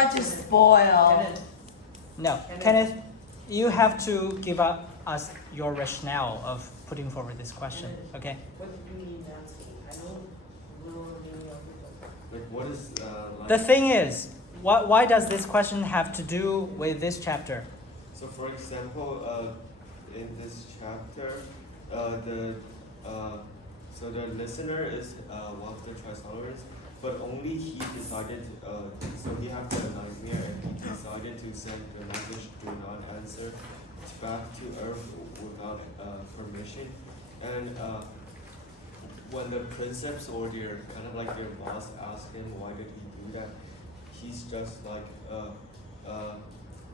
Not to spoil. No, Kenneth, you have to give us your rationale of putting forward this question, okay? What do you mean, Nancy? I don't know the meaning of it. Like what is like, The thing is, why does this question have to do with this chapter? so for example, in this chapter, so the listener is one of the trisolarists, but only he decided. So he had the nightmare and he decided to send the message "Do not answer" back to Earth without permission. And when the princeps or their kind of like their boss asked him why did he do that, he's just like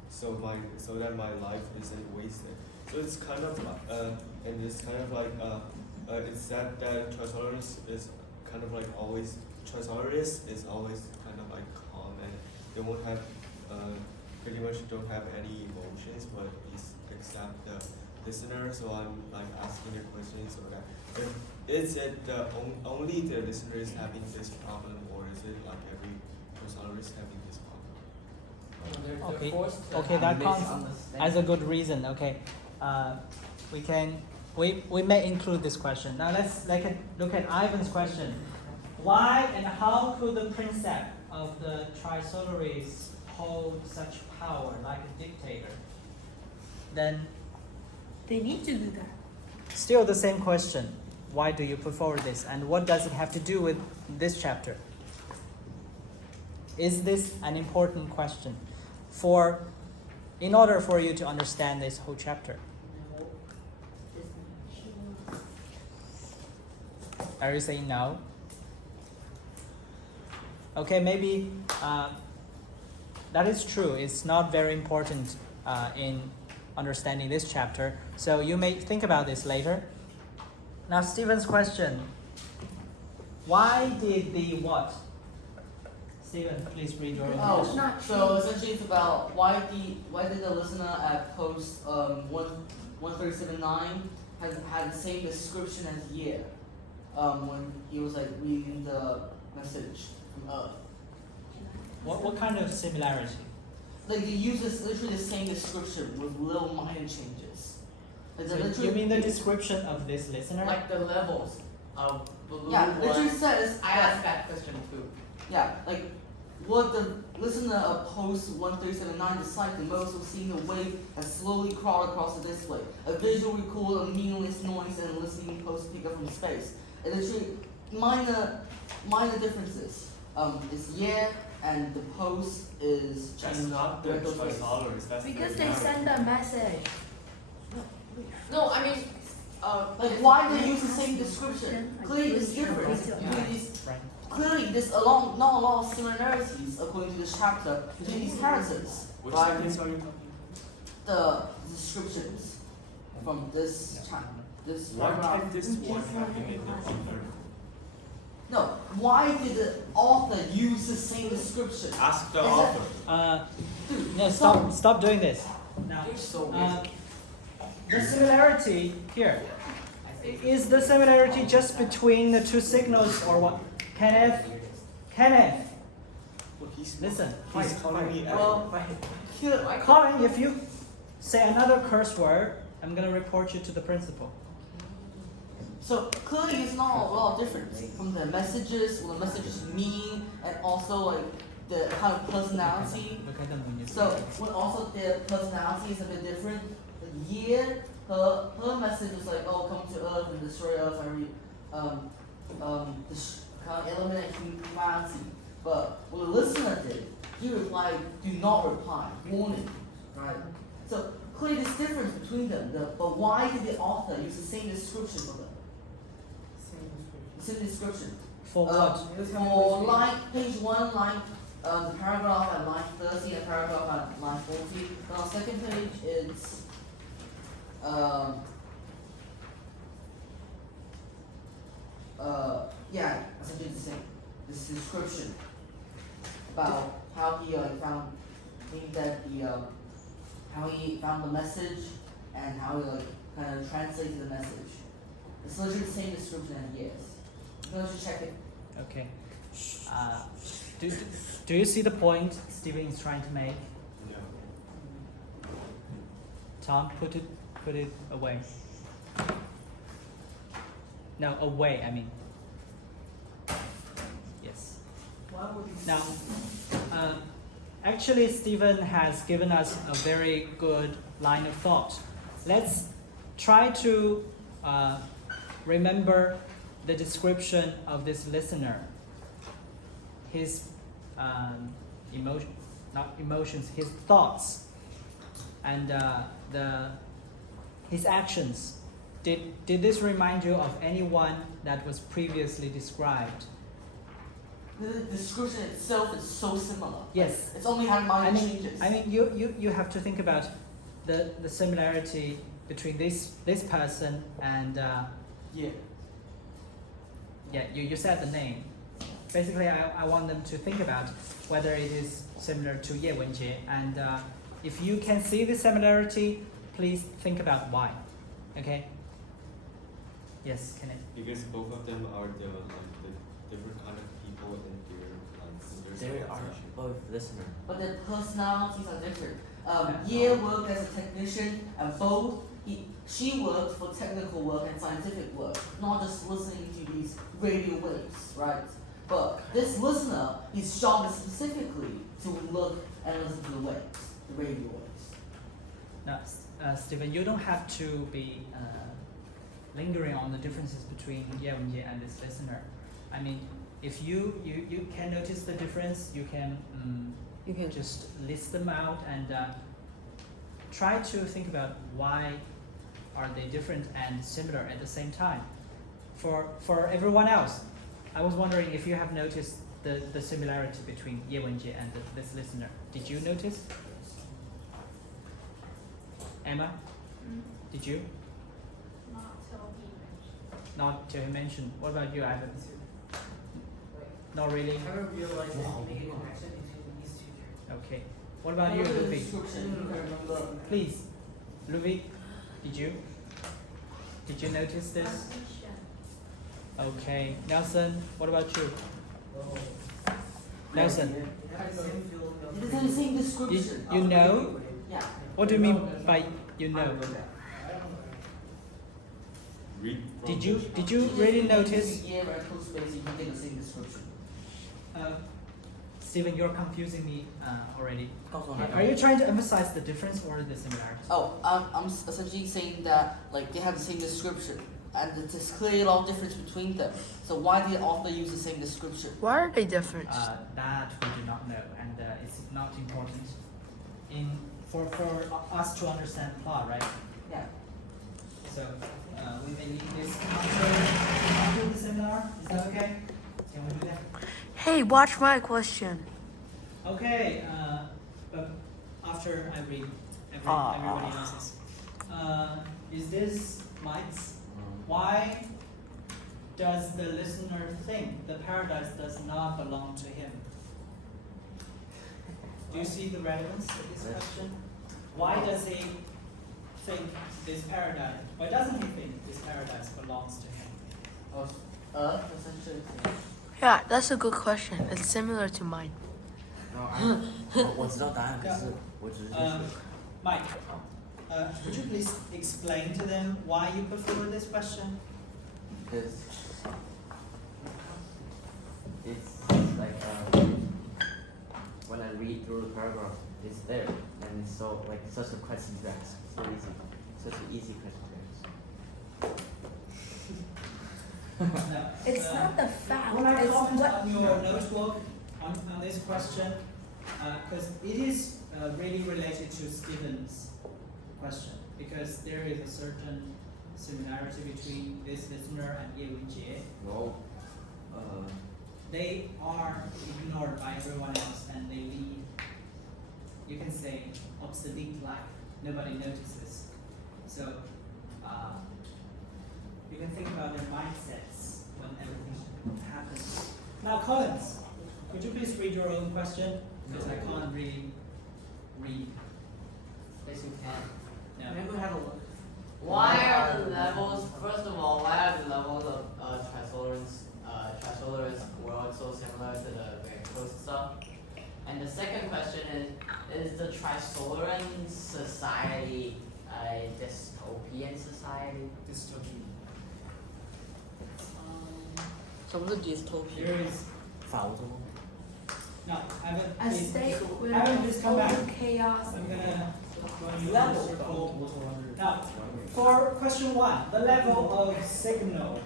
so that my life isn't wasted. So it's kind of and it's kind of like it's that Trisolarius is kind of like always Trisolarius is always kind of like calm and they won't have pretty much don't have any emotions, but he's accept the listener. So I'm like asking the question so that is it only the listener is having this problem, or is it like every Trisolarius having this problem? Okay, that counts as a good reason. Okay, we may include this question. Now let's look at Ivan's question. Why and how could the princeps of the Trisolaries hold such power like a dictator? Then They need to do that. still the same question. Why do you put forward this? And what does it have to do with this chapter? Is this an important question in order for you to understand this whole chapter? Are you saying no? Okay, maybe that is true. It's not very important in understanding this chapter. So you may think about this later. Now, Stephen's question. Why did the what? Stephen, please read your own question. So essentially it's about why did the listener at post 1379 had the same description as Ye when he was like reading the message from Earth. What kind of similarity? Like they use literally the same description with little minor changes. Like So you mean the description of this listener? Like the levels of balloon. Yeah, literally says I asked that question too. yeah, like what the listener of post 1379 disliked the most was seeing the wave as slowly crawl across the display. A visual recall of meaningless noise and listening post pick up from space. And literally minor differences. It's yeah and the post is That's not the Trisolarists. That's Because their they mind. send a message. No, I mean, like why they use the same description? Clearly it's different. Right. Clearly there's not a lot of similarities according to this chapter between these characters. Which Right? sentence are you talking The descriptions from this chapter. This about? Why paragraph. can't this one having in the author? No, why did the author use the same description? Ask the Is it- author. No, stop doing this. Now, you're so the similarity here. Is the similarity just between the two signals or what? Kenneth? Well, he's Listen. He's calling me Well, here, Colin, if you say another curse word, I'm gonna report you to the principal. so clearly it's not a lot of difference from the messages, what the messages mean, and also like the kind of personality. So when also their personality is a bit different. Like Ye, her message is like, oh, come to Earth and destroy Earth and kind of eliminate humanity. But what the listener did, he replied, do not reply, warning, right? So clearly there's difference between them. But why did the author use the same description for them? Same description. For what? For page 1, the paragraph at line 30 and paragraph at line 40. Then on second page, it's essentially the same. This description about how he how he found the message and how he kind of translated the message. It's literally the same description as yes. You should check it. Okay. Do you see the point Stephen is trying to make? Yeah. Tom, put it away. No, away. I mean. Yes. Why would you Now, actually, Stephen has given us a very good line of thought. Let's try to remember the description of this listener. His his thoughts, and his actions. Did this remind you of anyone that was previously described? The description itself is so similar. Yes. It's only had minor changes. I mean, you have to think about the similarity between this person and Yeah. You said the name. Basically, I want them to think about whether it is similar to Ye Wenjie, and if you can see the similarity, please think about why. Okay. Yes, Kenneth. Because both of them are the different kind of people in their They are civilization. both listeners. But their personalities are different. Yeah. Ye worked as a technician, and she worked for technical work and scientific work, not just listening to these radio waves, right? But this listener is sharpened specifically to look and listen to the waves, the radio waves. Now, Stephen, you don't have to be lingering on the differences between Ye Wenjie and this listener. I mean, if you can notice the difference, you can just list them out and try to think about why are they different and similar at the same time. For everyone else, I was wondering if you have noticed the similarity between Ye Wenjie and this listener. Did you notice? Emma, did you? Not till he mentioned. What about you, Ivan? Not really. I don't realize that making a connection between these two. Okay. What about you, Remember the Luffy? description, you can remember. Please, Luffy, did you? Did you notice this? Okay. Nelson, what about you? Nelson, It has the same feel. It is in the same description. you know? Yeah. What do you mean by you know? Read from Did you really notice? Yeah, right, close space, you can get the same description. Stephen, you're confusing me already. 告诉我哪 Are you trying to emphasize the difference or the similarity? Oh, I'm essentially saying that like they have the same description, and there's clearly a lot of difference between them. So why did the author use the same description? Why are they different? That we do not know, and it's not important for us to understand plot, right? Yeah. So we may leave this after the seminar. Is that okay? Can we do that? Hey, watch my question. Okay, but after I read everybody else's. Is this Mike's? Why does the listener think the paradise does not belong to him? Do you see the relevance of this question? Why does he think this paradise? Why doesn't he think this paradise belongs to him? Essentially. Yeah, that's a good question. It's similar to mine. 我知道答案，可是我只是去说。 Mike, would you please explain to them why you prefer this question? Because it's like when I read through the paragraph, it's there, and it's so like such a question to ask, so easy, such an easy question to ask. No. It's not the fact. When I It's comment what. on your notebook on this question, because it is really related to Stephen's question, because there is a certain similarity between this listener and Ye Wenjie. Well, They are ignored by everyone else, and they lead, you can say, obsolete life. Nobody notices. So you can think about their mindsets when everything happens. Now, Collins, could you please read your own question? Because I can't really read. Yes, you can. No. Maybe have a look. Why are the levels, first of all, why are the levels of Trisolar's world so similar to the Great coast stuff. And the second question is the Trisolaran society a dystopian society? Dystopian. 什么是 dystopia？ There is 法无中。 no. A state where Haven't just come back. total chaos. I'm gonna join you Level. in the circle. Now, for question 1, the level of signal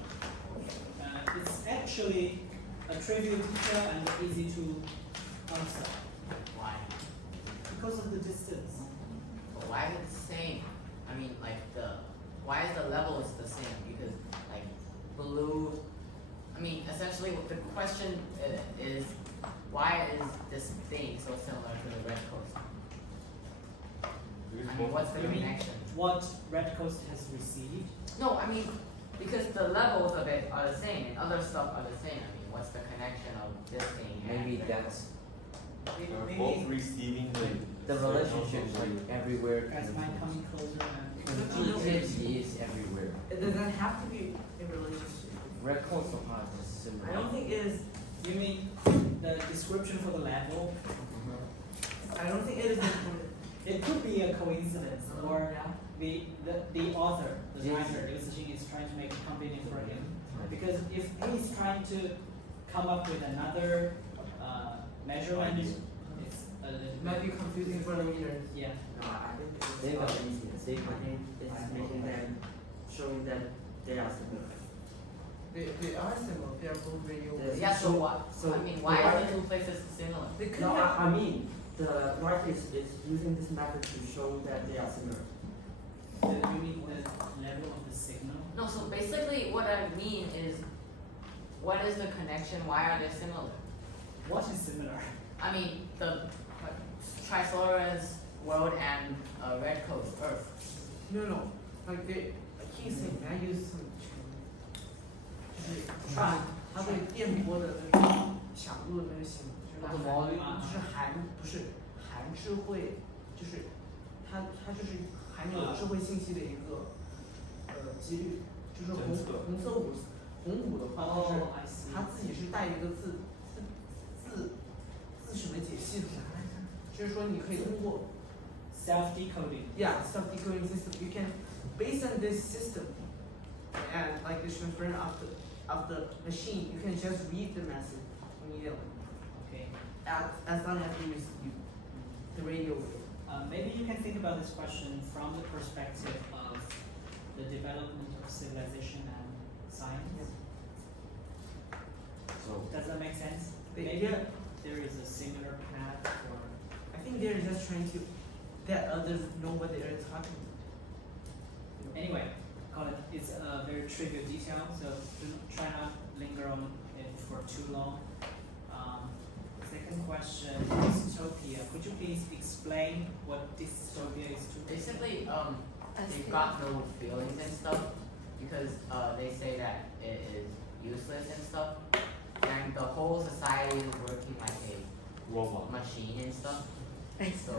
is actually a trivial detail and easy to answer Why? because of the distance. But why is it the same? I mean, like why is the level is the same? Because like blue, I mean, essentially what the question is, why is this thing so similar to the red coast? I mean, what's the You mean- connection? What Red Coast has received? No, I mean, because the levels of it are the same and other stuff are the same. I mean, what's the connection of this thing? and Maybe red that's They're both receiving the relationship like everywhere. As mine coming closer and Connectivity is everywhere. It doesn't have to be a relationship. Red coast of heart is similar. I don't think it is. you mean the description for the level? I don't think it is important. It could be a coincidence or Yeah. the author, the Yes. writer, Liu Cixin is trying to make a convenient for him. Because if he's trying to come up with another measurement, it's a little It might be confusing for the readers. yeah. No, I think it's They not got easy. I think it's making them, showing that they are similar. They are similar. They are both radio Yes. waves. Yeah, so what? So I mean, the why are writer- the two places similar? They could No, have. I mean, the writer is using this method to show that they are similar. You mean the level of the signal? No, so basically what I mean is, what is the connection? Why are they similar? What is similar? I mean, the Trisolarans world and Red Coast Earth. No. Like they, like he's saying, I use some 就是它对电波的那个响度的那个形，就是含智慧，就是它就是含有智慧信息的一个几率，就是红虎的话，就是 I see. 它自己是带一个自什么解系统，就是说你可以通过 Self-decoding. self-decoding system. You can, based on this system, and like the transference of the machine, you can just read the message immediately Okay. as long as you receive the radio wave. Maybe you can think about this question from the perspective of the development of civilization and science. So Does that make sense? They- Maybe yeah. there is a similar path or I think they're just trying to let others know what they are talking about. anyway, Colin, it's a very trivial detail, so try not linger on it for too long. Second question, dystopia. Could you please explain what dystopia is to? Basically, A they've state. got no feelings and stuff because they say that it is useless and stuff, and the whole society is working like a Robot. machine and stuff. So,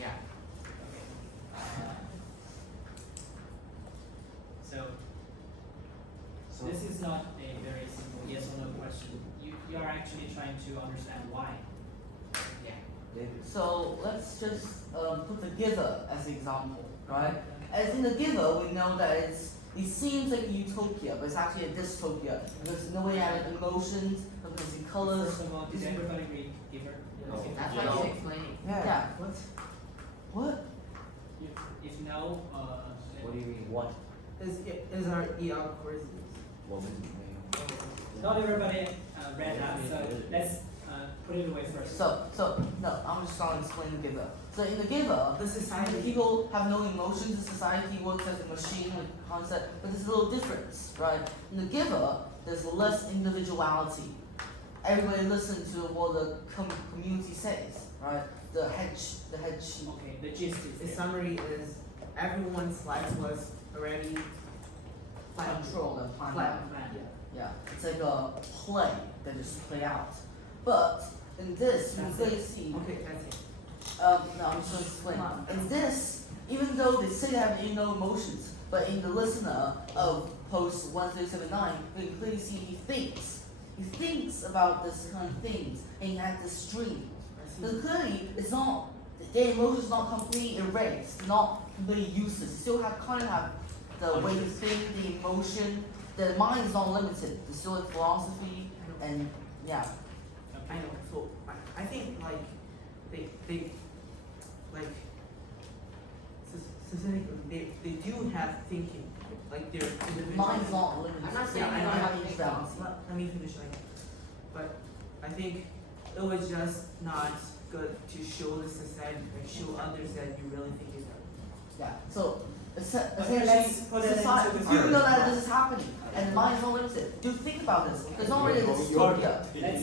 yeah. So so this is not a very simple yes or no question. You are actually trying to understand why. Yeah. David. So let's just put the giver as an example, right? As in the giver, we know that it seems like a utopia, but it's actually a dystopia because no way have emotions, no can see colors. First of all, did everybody read Giver? No. That's Yeah. what he's explaining. Yeah. What? If no, What do you mean? What? Is our ER courses. not everybody read that, so let's put it away first. So no, I'm just trying to explain the giver. So in the giver, The society. people have no emotions. The society works as a machine, like concept, but there's a little difference, right? In the giver, there's less individuality. Everybody listens to what the community says, right? The hedge. Okay, the gist is The there. summary is everyone's life was already planned. Control and plan. Plan. Yeah, it's like a play that just play out. But in this, you That's really it. see. Okay, that's it. No, I'm just gonna explain. Come on. In this, even though they say they have no emotions, but in the listener of post 1379, we can clearly see he He thinks about this kind of things and he has this stream. I So see. clearly, it's not, their emotions not completely erased, not completely useless. You still kind of have the way to think, the emotion. The mind is not limited. There's still a philosophy and yeah. I know. So I think like they like specifically they do have thinking. Like their individual. Mind is not limited. I'm not saying yeah, you don't I have know to these think balance. Let me finish like but I think it was just not good to show the society, like show others that you really think is right. Yeah. So Okay, let's put it society, into the you know that this is happening, and the mind is not limited. Do think about this. There's not really a dystopia. Let's,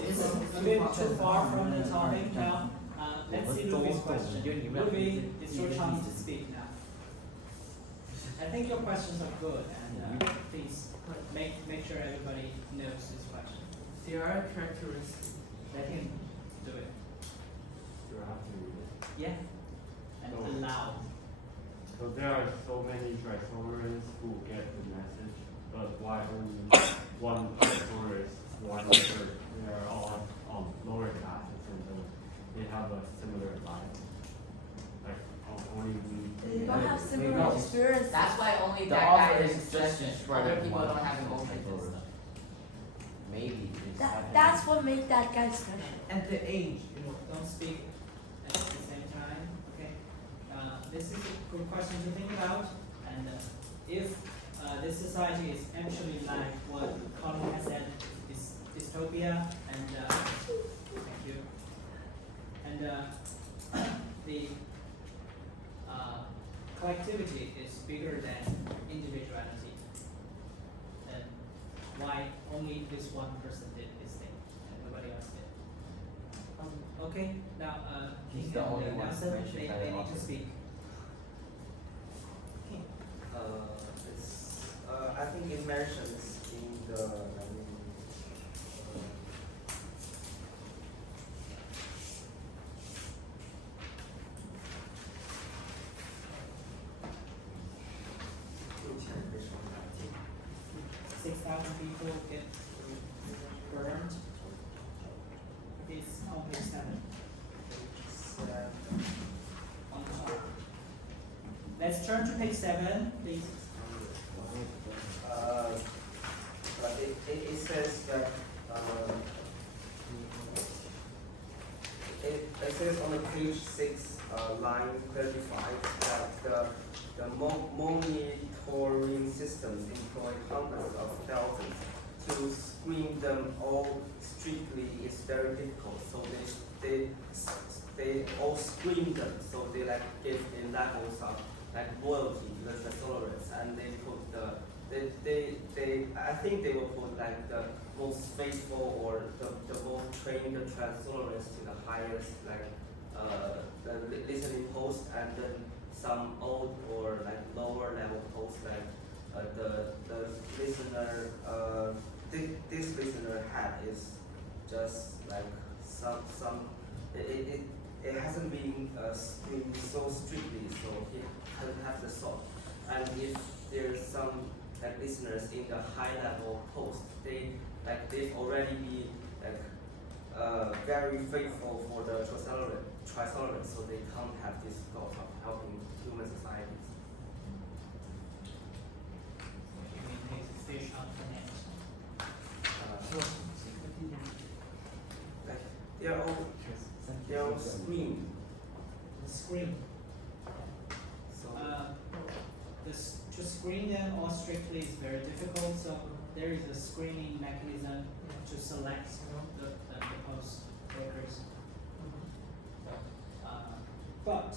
This is a bit too far from the topic now. Let's see Ruby's question. Ruby, it's your chance to speak now. I think your questions are good, and please make sure everybody knows this question. There are characteristics. Let him do it. You have to read it. Yeah. And So- allow. So there are so many trisolarians who get the message, but why only one trisolarist, one third? They are all lower classes and they have a similar life. Like only we. You don't have similar experience. That's why only The that author guy is is just suggestion. describing Other people one don't have emotions and trisolarist. stuff. Maybe it's That's what made that guy special. At the age, Don't speak at the same time. Okay. This is a good question to think about. And if this society is actually like what Colin has said, is dystopia, and thank you. And the collectivity is bigger than individuality, then why only this one person did this thing and nobody else did? Okay, now He's King the and only one Nelson, mentioned they by the need to author. speak. I think it mentions in the, uh, 6,000 people get burned. It's on page 7. On top. Let's turn to page 7, please. but it says that it says on the page 6, line 35, that the monitoring systems employ hundreds of thousands. To screen them all strictly is very difficult. So they all screen them. So they like give in levels of like loyalty to the trisolarists, and they put I think they will put like the most faithful or the most trained trisolarists to the highest like the listening post, and then some old or like lower level posts like the listener this listener hat is just like some it hasn't been screened so strictly, so he doesn't have the thought. And if there's some like listeners in the high level post, they've already be like very faithful for the trisolarans, so they can't have this thought of helping human societies. You mean take the fish out the net. Like they're all screened. The screen. So To screen them all strictly is very difficult, so there is a screening mechanism to select the post workers. But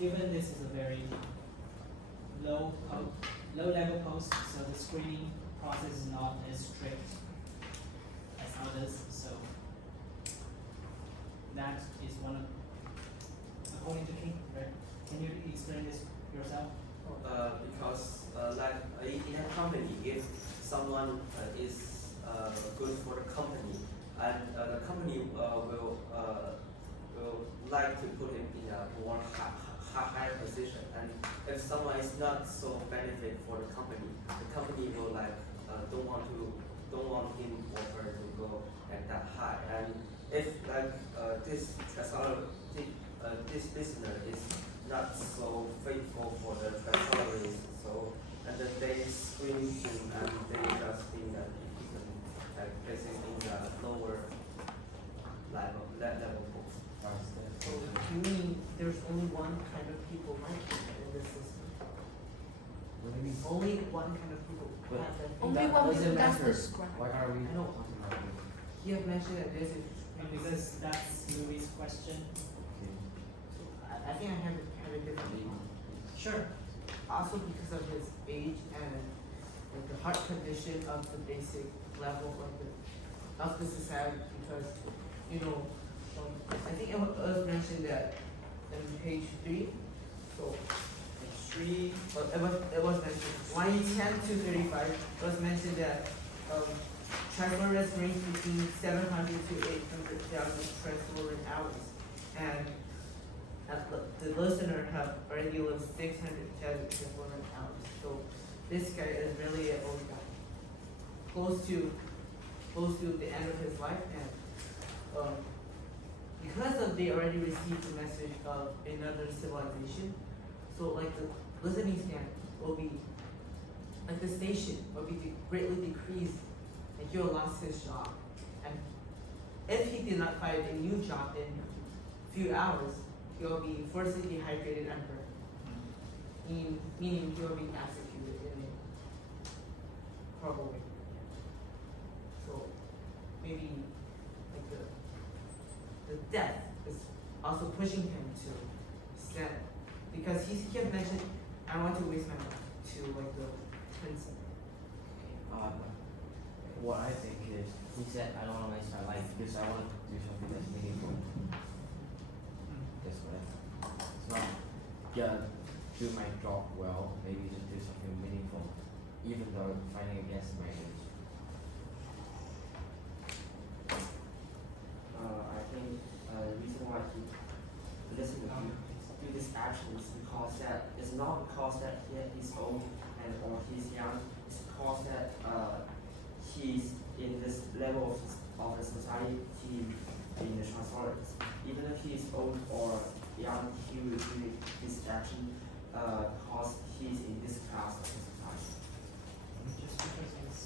given this is a very low level post, so the screening process is not as strict as others, so that is one of, according to King, right? Can you explain this yourself? because like in a company, if someone is good for the company, and the company will like to put him in a more higher position, and if someone is not so benefit for the company will like don't want him or her to go like that high. And if like this this listener is not so faithful for the translators, so and then they scream him and they just think that he can like place it in the lower level books. So you mean there's only one kind of people like him in this system? What do you mean? Only one kind of people But have that. Only that one doesn't people, that's matter. the scribe. Why are we I know. talking about this? He have mentioned that there's a Because that's Louis' question. Okay. I think I have a different one. Sure. Also because of his age and like the heart condition of the basic level of the society, because you know I think it was mentioned that in page 3. So Three. it was mentioned line 10 to 35. It was mentioned that transference range between 700 to 800,000 transference hours, and the listener have already lived 600,000 transference hours. So this guy is really an old guy, close to the end of his life, and because of they already received the message of another civilization, so like the listening span will be like the station will be greatly decreased, and he will lost his job. And if he did not find a new job in a few hours, he will be forcibly dehydrated and burned. Meaning he will be executed in a horrible way. So maybe like the death is also pushing him to stand, because he kept mentioned, I don't want to waste my life to like the prince. What I think is, he said, I don't want to waste my life because I want to do something that's meaningful. That's what I think. It's not gonna do my job well, maybe just do something meaningful, even though fighting against my age. I think the reason why he listened to do this action is because that it's not because that he's old and or he's young. It's because that he's in this level of the society in the transference. Even if he's old or young, he will do this action because he's in this class of the society. Just because he's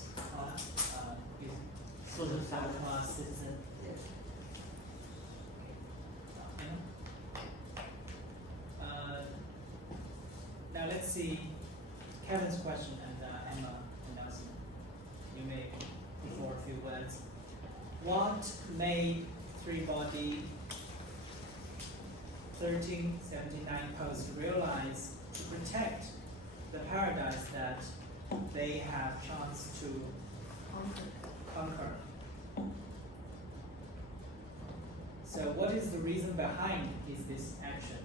social class citizen. Yes. Now let's see Kevin's question and Emma and Nelson. You may before a few words. What made three-body 1379 post realize to protect the paradise that they have chance to conquer? So what is the reason behind this action,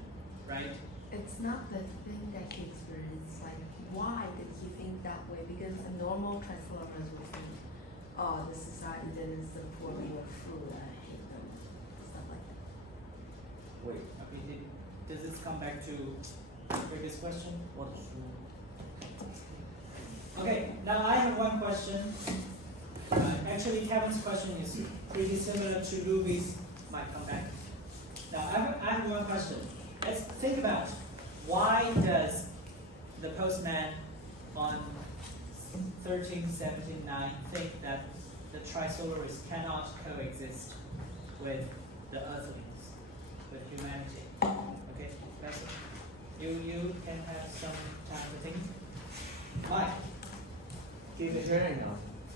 right? It's not the thing that he experienced, like why did he think that way? Because the normal transformers would think, oh, the society didn't support me with food, I hate them, stuff like that. Wait, Okay, does this come back to the previous question? what's Okay, now I have one question. Actually, Kevin's question is pretty similar to Ruby's. Might come back. Now, I have one question. Let's think about why does the postman on 1379 think that the Trisolarists cannot coexist with the Earthlings, with humanity? Okay, that's it. You can have some time to think. Mike, give it.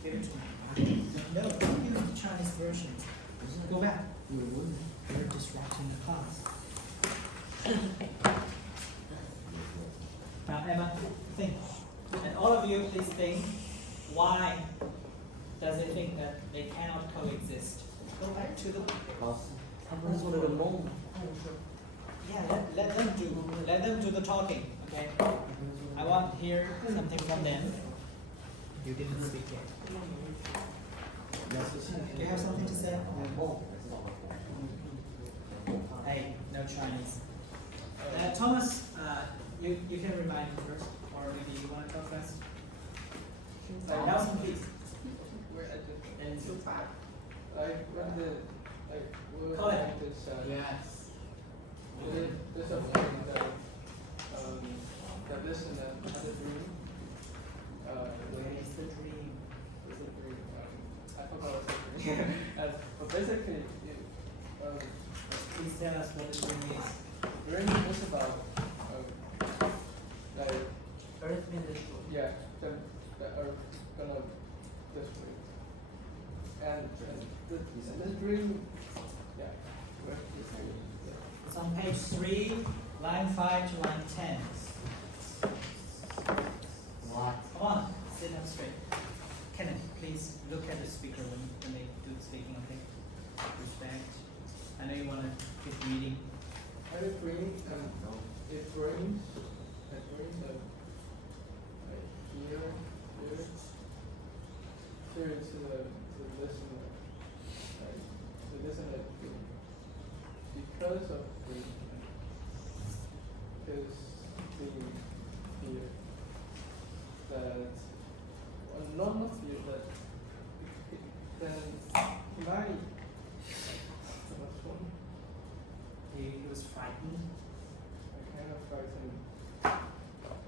Give it to me. No, don't use the Chinese version. Go back. You're disrupting the class. Now, Emma, think. And all of you, please think. Why does it think that they cannot coexist? Go back to the. Yeah, let them do the talking. Okay. I want to hear something from them. You didn't speak yet. Do you have something to say? Hey, no Chinese. Thomas, you can remind me first, or maybe you want to go first? Like Nelson, please. Where I just And too far. like when the like we Go ahead. this Yes. there's a point that the listener had a dream. Where is the dream? It's a dream. I forgot what the dream. But basically, Please tell us what the dream is. dream is about like Earth being destroyed. yeah, the earth gonna destroy. And the dream, yeah, where is it? It's on page 3, line 5 to line 10. What? Come on, sit up straight. Kenneth, please look at the speaker when they do the speaking, okay? Respect. I know you want to keep reading. I had a dream, and it brings like here to the listener, like the listener, because of the fear that, well, not fear, but then he might, what's one? He was frightened.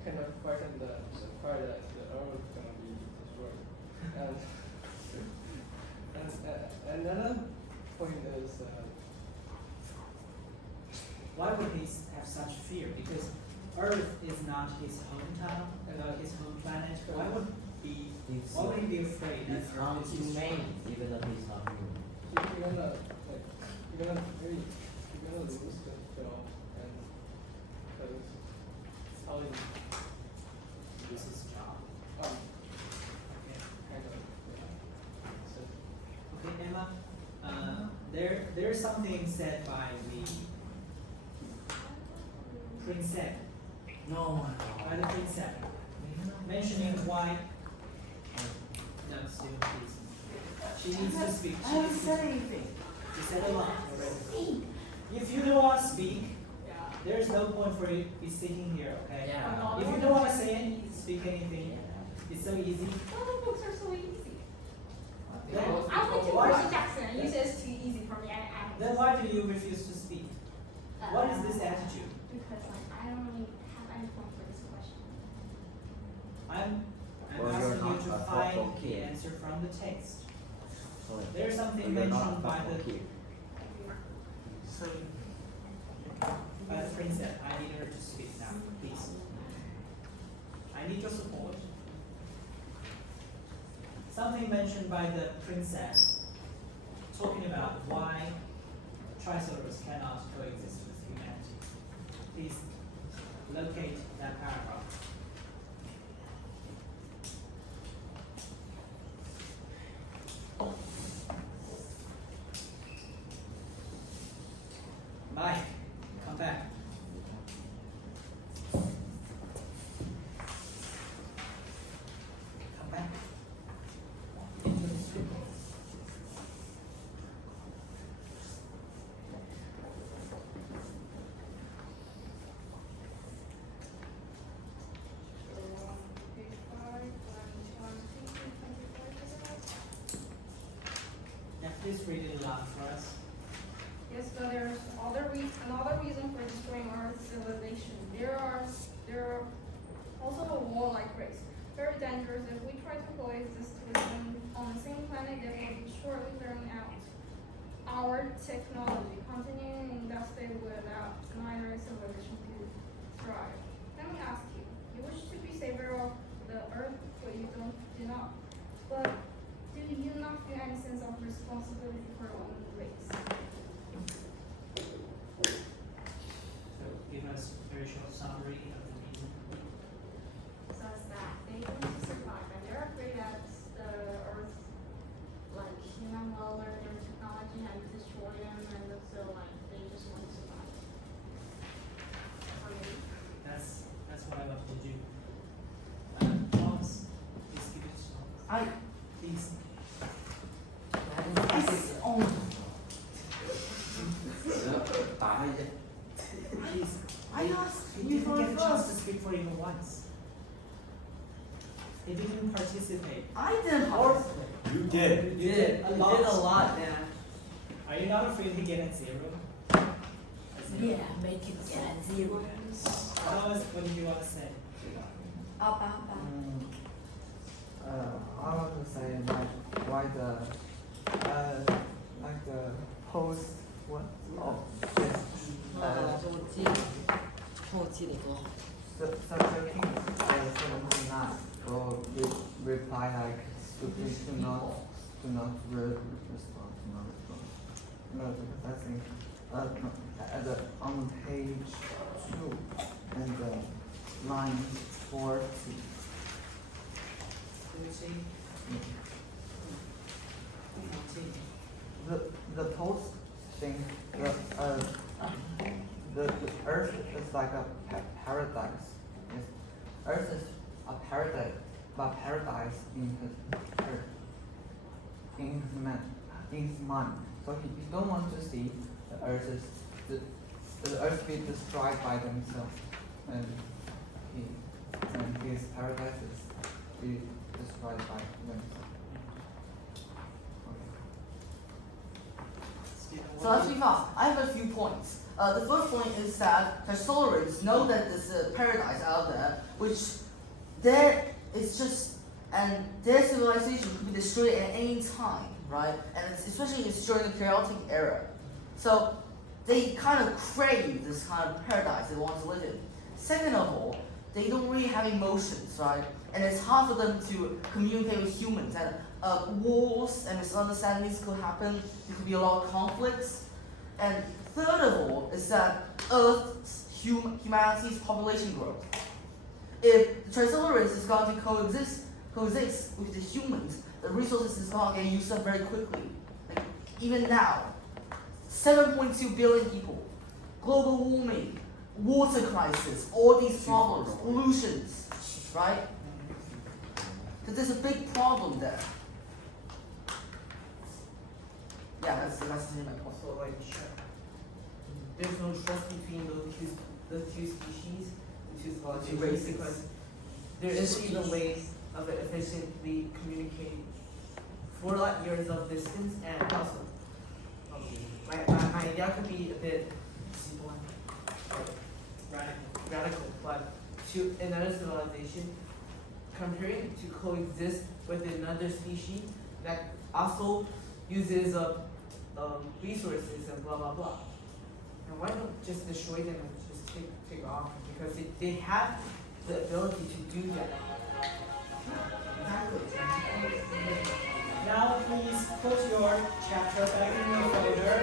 Kind of frightened the part that the earth is gonna be destroyed. And another point is Why would he have such fear? Because Earth is not his hometown, not his home planet. Why would he be afraid that He's Earth is humane, even though he's not human. you're gonna lose the job, and because how it this is job. Okay. kind of yeah. So, Okay, Emma. There's something said by the princess, No. by the princess, mentioning why. No, still please. She needs to speak. I haven't said anything. She said a lot already. If you don't want to speak, there's no point for you be sitting here, okay? Yeah. If you don't want to say anything, speak anything, it's so easy. Well, the books are so easy. Then, I went to why, Percy Jackson, and you said it's too easy for me. then why do you refuse to speak? What is this attitude? Because like, I don't really have any point for this question. I'm Well, you're asking you not to a find thoughtful the kid. answer from the text. So There's something you're not mentioned by thoughtful the kid. princess. I need her to speak now, please. I need your support. Something mentioned by the princess, talking about why Triceratops cannot coexist with humanity. Please locate that paragraph. Mike, come back. Come back. Into the street. Yeah, please read it aloud for us. Yes, but there's another reason for destroying our civilization. There are also a warlike race. Very dangerous. If we try to coexist with them on the same planet, they will be shortly throwing out our technology, continuing in that state without neither civilization to thrive. Let me ask you, you wish to be savior of the earth, but you do not. But do you not feel any sense of responsibility for your own race? So give us a very short summary of the reason. Says that they want to survive and they're afraid that the earth, like human will learn their technology and destroy them, and so like they just want to survive. That's what I want to do. Thomas, please give it to Thomas. Please. Please. I asked You didn't get a chance to speak for even once. He didn't participate. I didn't participate. You did. You did. A You lot. did a lot, man. Are you not afraid to get a zero? Yeah, make it get 0. Thomas, what do you want to say? I want to say why the post what the king 79 will reply like please do not respond. No, because I think on page 2 and line 40. The post thing, the earth is like a paradise. Yes. Earth is a paradise, but paradise in his earth, in his mind. So he don't want to see the earth is the earth be destroyed by themselves, and his paradise is be destroyed by themselves. So let's be fast. I have a few points. The first point is that the Solarians know that there's a paradise out there, which there is just, and their civilization could be destroyed at any time, right? And it's, especially it's during the chaotic era. So they kind of crave this kind of paradise they want to live in. Second of all, they don't really have emotions, right? And it's hard for them to communicate with humans. And wars and misunderstandings could happen. There could be a lot of conflicts. And third of all is that Earth's humanity's population growth. If the Trisolarians is going to coexist with the humans, the resources is going to get used up very quickly. Like even now, 7.2 billion people, global warming, water crisis, all these problems, pollutions, right? Because there's a big problem there. Yeah, that's my point. So like, there's no trust between those two species, the two Two civilizations, races. because there isn't even ways of efficiently communicating 4 light years of distance, and also, my idea could be a bit radical, but to another civilization, comparing to coexist with another species that also uses resources and blah blah blah. And why don't just destroy them and just take off? Because they have the ability to do that. Now please put your chapter back in your folder.